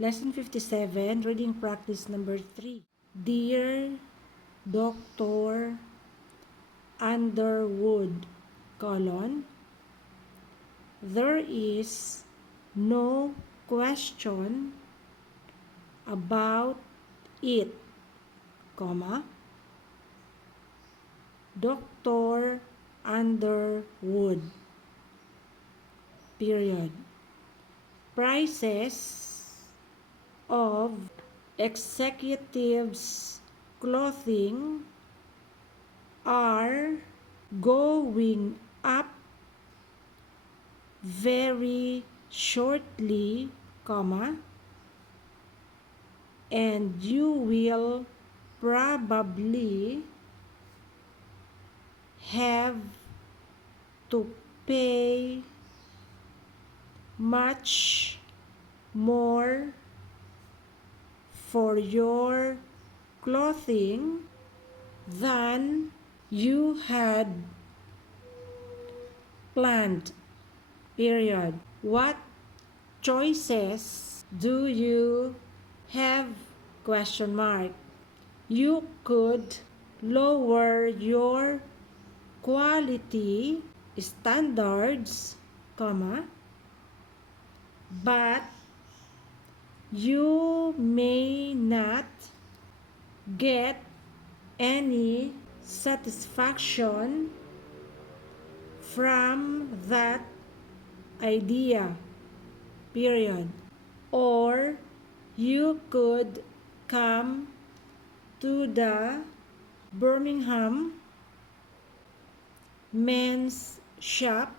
Lesson 57, reading practice number 3. Dear Dr. Underwood, there is no question about it, Dr. Underwood, period. Prices of executives' clothing are going up very shortly, and you will probably have to pay much more for your clothing than you had planned, period. What choices do you have, question mark? You could lower your quality standards, but you may not get any satisfaction from that idea, period. Or you could come to the Birmingham men's shop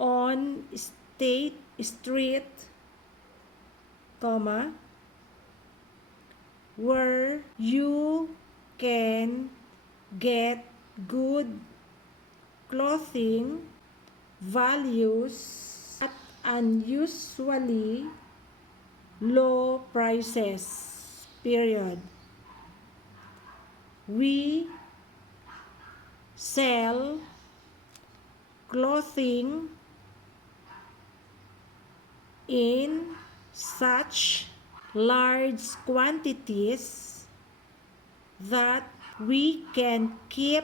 on State Street, where you can get good clothing values at unusually low prices, period. We sell clothing in such large quantities that we can keep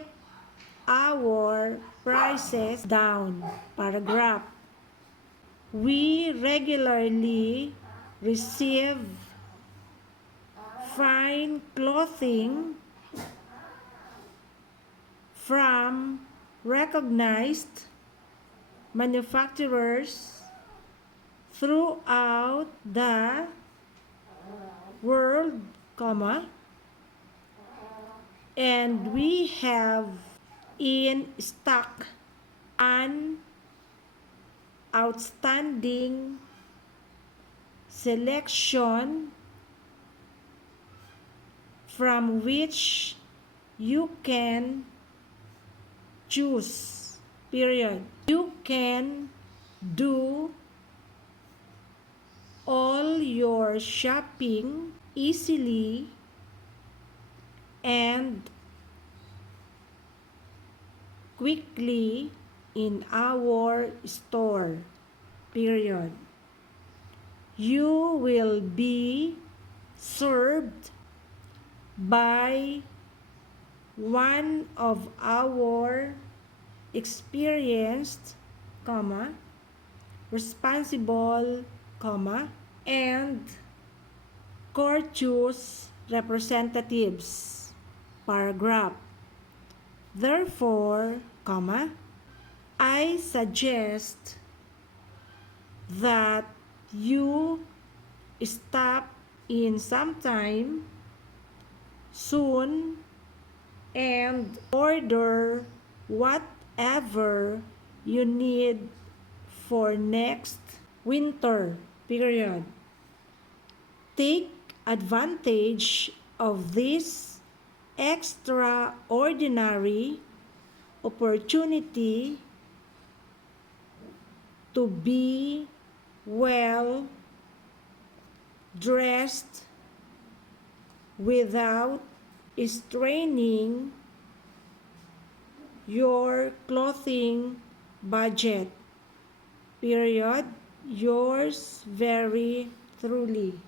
our prices down, paragraph. We regularly receive fine clothing from recognized manufacturers throughout the world, and we have in stock an outstanding selection from which you can choose, period. You can do all your shopping easily and quickly in our store, period. You will be served by one of our experienced, responsible, and courteous representatives, paragraph. Therefore, I suggest that you stop in sometime soon and order whatever you need for next winter, period. Take advantage of this extraordinary opportunity to be well dressed without straining your clothing budget, period. Yours very truly.